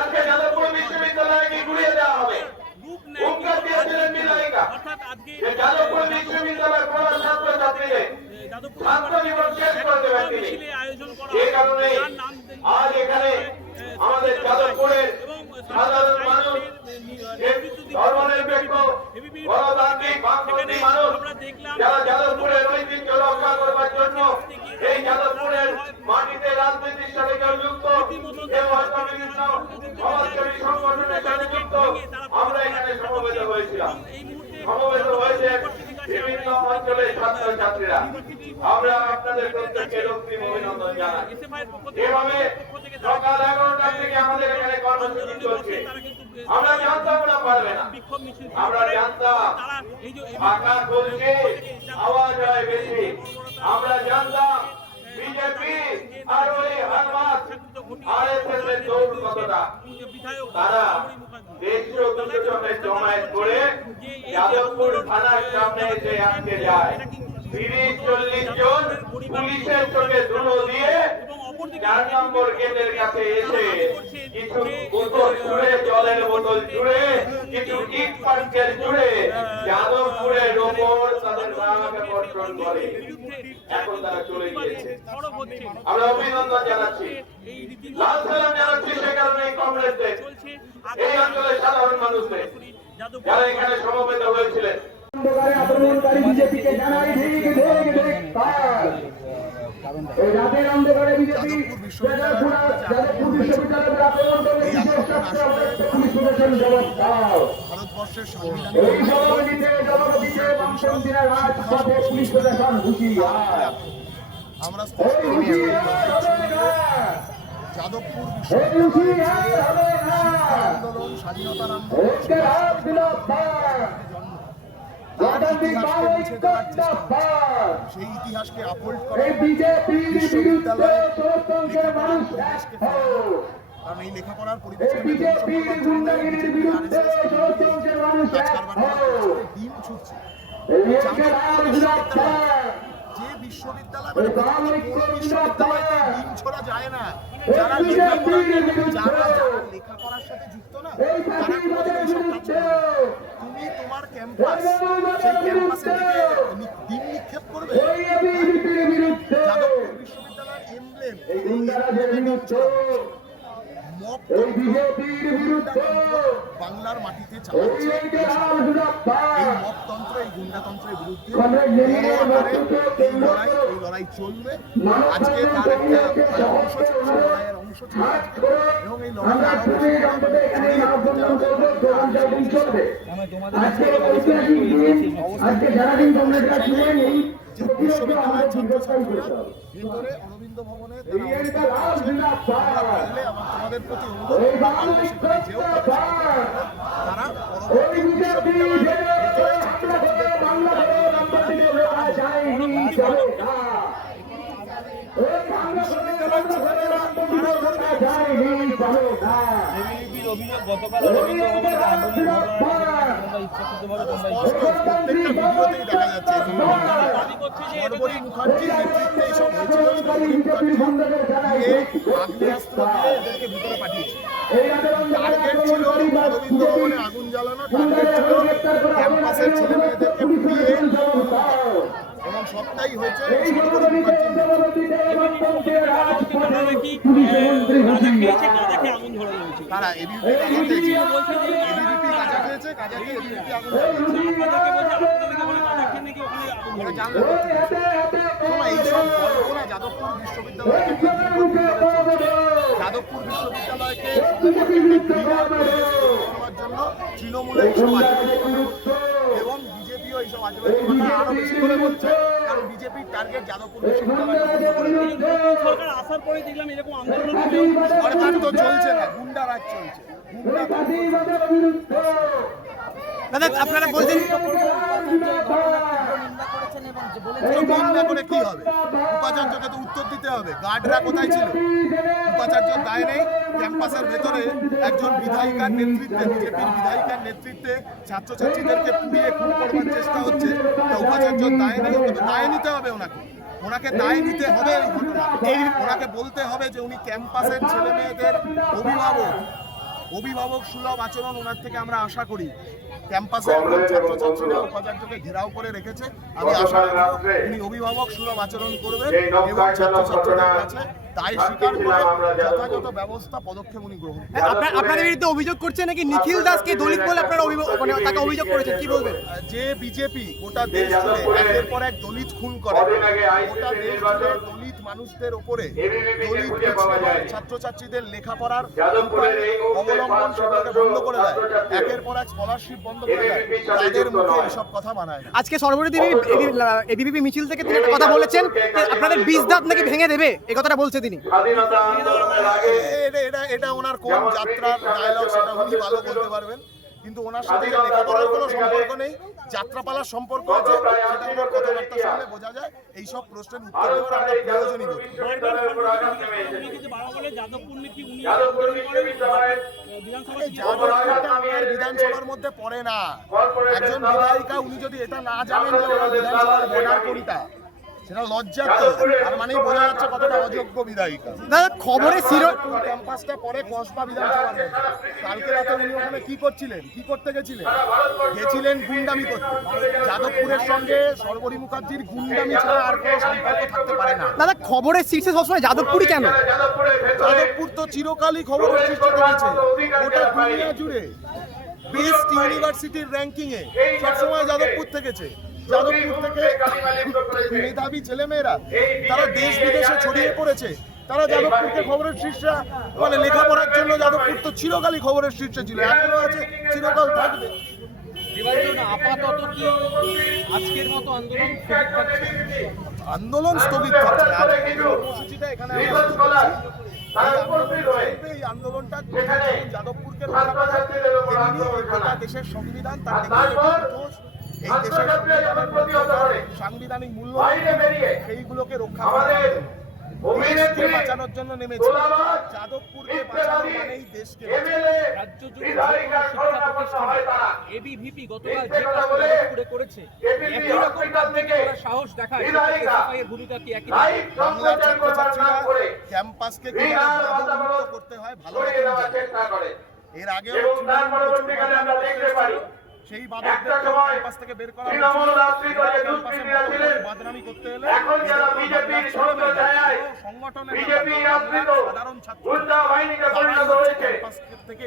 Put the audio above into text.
আজকে যাদবপুর বিশ্ববিদ্যালয়কে ঘুরিয়ে দেওয়া হবে। হুঙ্কার দিয়েছিলেন বিধায়িকা যে যাদবপুর বিশ্ববিদ্যালয়ের পড়া ছাত্র ছাত্রীদের ছাত্র জীবন শেষ করে দেবেন তিনি। এই কারণে আজ এখানে আমাদের যাদবপুরের সাধারণ মানুষ, ধর্মনিরপেক্ষ গণতান্ত্রিক বামপন্থী মানুষ যারা যাদবপুরের ঐতিহ্য রক্ষা করবার জন্য এই যাদবপুরের মাটিতে রাজনীতির সাথে যুক্ত এবং বিভিন্ন সমাজসেবী সংগঠনের সাথে যুক্ত আমরা এখানে সমবেত হয়েছিলাম। সমবেত হয়েছে বিভিন্ন অঞ্চলের ছাত্র ছাত্রীরা। আমরা আপনাদের প্রত্যেককে রক্তিম অভিনন্দন জানাই। এভাবে সকাল 11টা থেকে আমাদের এখানে কর্মসূচি চলছে। আমরা জানতাম ওরা পারবে না, আমরা জানতাম ফাঁকা চলছে, আওয়াজ হয় বেশি। আমরা জানতাম বিজেপি আর ওই হারমাত আরএসএস এর দৌড় কতটা। তারা 150 জনের জমায়েত করে যাদবপুর থানার সামনে এসে আটকে যায়। 30-40 জন পুলিশের চোখে ধুলো দিয়ে 4 নম্বর গেটের কাছে এসে কিছু বোতল ছুড়ে, জলের বোতল ছুড়ে, কিছু ইট পাটকেল ছুড়ে যাদবপুরের ওপর তাদের রাগ বর্ষণ করে। এখন তারা চলে গিয়েছে। আমরা অভিনন্দন জানাচ্ছি, লাল সালাম জানাচ্ছি সে কারণে কংগ্রেসদের, এই অঞ্চলের সাধারণ মানুষদের যারা এখানে সমবেত হয়েছিলেন। আক্রমণকারী বিজেপিকে জানাই এই রাতের অন্ধকারে বিজেপি যাদবপুর বিশ্ববিদ্যালয়ের আক্রমণ ভারতবর্ষের এই জবাব দিতে বামপন্থীরা রাজপথে পুলিশ প্রশাসন হুঁশিয়ার। আমরা যাদবপুর আন্দোলন, স্বাধীনতার সেই ইতিহাসকে আপহোল্ড করে কারণ এই লেখাপড়ার পরিবেশ ডিম ছুটছে। যে বিশ্ববিদ্যালয় বিশ্ববিদ্যালয়তে ডিম ছোড়া যায় না, যারা লেখাপড়ার সাথে যুক্ত না, তারা তুমি তোমার ক্যাম্পাস, সেই ক্যাম্পাসের দিকে ডিম নিক্ষেপ করবে। যাদবপুর বিশ্ববিদ্যালয়ের এমব্লেম বাংলার মাটিতে চালাচ্ছে। এই মপতন্ত্র, এই গুন্ডাতন্ত্রের বিরুদ্ধে এই লড়াই চলবে। আজকে তার একটা অংশ ছিল, লড়াইয়ের অংশ ছিল এবং এই লড়াই বিশ্ববিদ্যালয়ের ছাত্রছাত্রীরা ভিতরে অরবিন্দ ভবনে তোমাদের প্রতি অনুরোধ, তারা গতকাল দেখা যাচ্ছে সর্বরী মুখার্জির নেতৃত্বে এইসব হয়েছিল। আগ্নেয়াস্ত্র দিয়ে এদেরকে ভিতরে পাঠিয়েছে। টার্গেট ছিল অরবিন্দ ভবনে আগুন জ্বালানো, টার্গেট ছিল ক্যাম্পাসের ছেলে মেয়েদেরকে পুড়িয়ে, এবং সবটাই হয়েছে সর্বরী মুখার্জির তারা এবিভিপি গাঁজা খেয়েছে, গাঁজা খেয়ে এবিভিপি আগুন এইসব কল্পনা যাদবপুর বিশ্ববিদ্যালয়কে করবার জন্য তৃণমূলের এইসব এবং বিজেপিও এইসব আজেবাজি কথা আরো বেশি করে বলছে, কারণ বিজেপির টার্গেট যাদবপুর বিশ্ববিদ্যালয়। সরকার তো চলছে না, গুন্ডা রাজ চলছে। আপনারা বলছেন নিন্দা করে কি হবে? উপাচার্যকে তো উত্তর দিতে হবে। গার্ডরা কোথায় ছিল? উপাচার্যর দায় নেই। ক্যাম্পাসের ভেতরে একজন বিধায়িকার নেতৃত্বে, বিজেপির বিধায়িকার নেতৃত্বে ছাত্রছাত্রীদেরকে পুড়িয়ে খুন করবার চেষ্টা হচ্ছে। উপাচার্যর দায় নেই, দায় নিতে হবে ওনাকে। ওনাকে দায় নিতে হবে এই ঘটনা। ওনাকে বলতে হবে যে উনি ক্যাম্পাসের ছেলে মেয়েদের অভিভাবক সুলভ আচরণ ওনার থেকে আমরা আশা করি। ক্যাম্পাসের ছাত্রছাত্রীরা উপাচার্যকে ঘেরাও করে রেখেছে, আমি আশা রাখবো উনি অভিভাবক সুলভ আচরণ করবেন এবং ছাত্রছাত্রীদের কাছে দায় স্বীকার করে যথাযথ ব্যবস্থা পদক্ষেপ উনি গ্রহণ করবেন। আপনাদের বিরুদ্ধে অভিযোগ করছে নাকি নিখিল দাসকে দলিত বলে আপনারা তাকে অভিযোগ করেছেন, কি বলবেন? যে বিজেপি গোটা দেশ জুড়ে একের পর এক দলিত খুন করে, গোটা দেশ জুড়ে দলিত মানুষদের উপরে দলিত ছাত্রছাত্রীদের লেখাপড়ার অবলম্বন সেগুলোকে বন্ধ করে দেয়, একের পর এক স্কলারশিপ বন্ধ করে দেয়, তাদের মুখে এসব কথা মানায় না। আজকে সর্বরী এবিভিপি মিছিল থেকে তিনি একটা কথা বলেছেন, আপনাদের বীজ দাঁত নাকি ভেঙে দেবে, এই কথাটা বলছে তিনি। এটা ওনার কোন যাত্রার ডায়লগ সেটা উনি ভালো বলতে পারবেন, কিন্তু ওনার সাথে লেখাপড়ার কোনো সম্পর্ক নেই, যাত্রাপালার সম্পর্ক আছে, সেটা ওনার কথাবার্তা শুনলে বোঝা যায়। এইসব প্রশ্নের উত্তর দেওয়ার আমরা প্রয়োজনই করি। বিধানসভার মধ্যে পড়ে না একজন বিধায়িকা, উনি যদি এটা না জানেন যে ওরা বিধানসভার বর্ডার করিতা, সেটা লজ্জার তো, আর মানেই বোঝা যাচ্ছে কতটা অযোগ্য বিধায়িকা। দাদা খবরে ক্যাম্পাসটা পরে কসবা বিধানসভার মধ্যে, কালকে রাতে উনি ওখানে কি করছিলেন, কি করতে গেছিলেন? গেছিলেন গুন্ডামি করতে। যাদবপুরের সঙ্গে সর্বরী মুখার্জির গুন্ডামি ছাড়া আর কোনো সম্পর্ক থাকতে পারে না। দাদা খবরের শীর্ষে সবসময় যাদবপুরই কেন? যাদবপুর তো চিরকালই খবরের শীর্ষে থেকেছে গোটা দুনিয়া জুড়ে। বেস্ট ইউনিভার্সিটির র্যাঙ্কিং এ সবসময় যাদবপুর থেকেছে। যাদবপুর থেকে মেধাবী ছেলেমেয়েরা তারা দেশ বিদেশে ছড়িয়ে পড়েছে, তারা যাদবপুরকে খবরের শীর্ষে মানে লেখাপড়ার জন্য যাদবপুর তো চিরকালই খবরের শীর্ষে ছিল, এখনো আছে, চিরকাল থাকবে। আপাতত কি আজকের মতো আন্দোলন স্থগিত থাকছে না। আজকে এই কর্মসূচিটা এখানে এই আন্দোলনটা যাদবপুরকে রক্ষা করা, গোটা দেশের সংবিধান তার এই দেশের সাংবিধানিক মূল্য সেইগুলোকে রক্ষা করা, দেশকে বাঁচানোর জন্য নেমেছে। যাদবপুরকে বাঁচানো মানেই দেশকে রাজ্য জুড়ে শিক্ষা প্রতিষ্ঠানে এবিভিপি গতকাল যে কাজটা যাদবপুরে করেছে, একই রকম কাজ থেকে ওরা সাহস দেখায়, এসএফআই এর ভূমিকা কি একই? বাংলার ছাত্রছাত্রীরা ক্যাম্পাসকে কিভাবে বাধামুক্ত করতে হয় ভালো করে, এর আগেও সেই বাধাদের ক্যাম্পাস থেকে বের করা বাদনামি করতে হলে সংগঠনের সাধারণ ছাত্র ক্যাম্পাস থেকে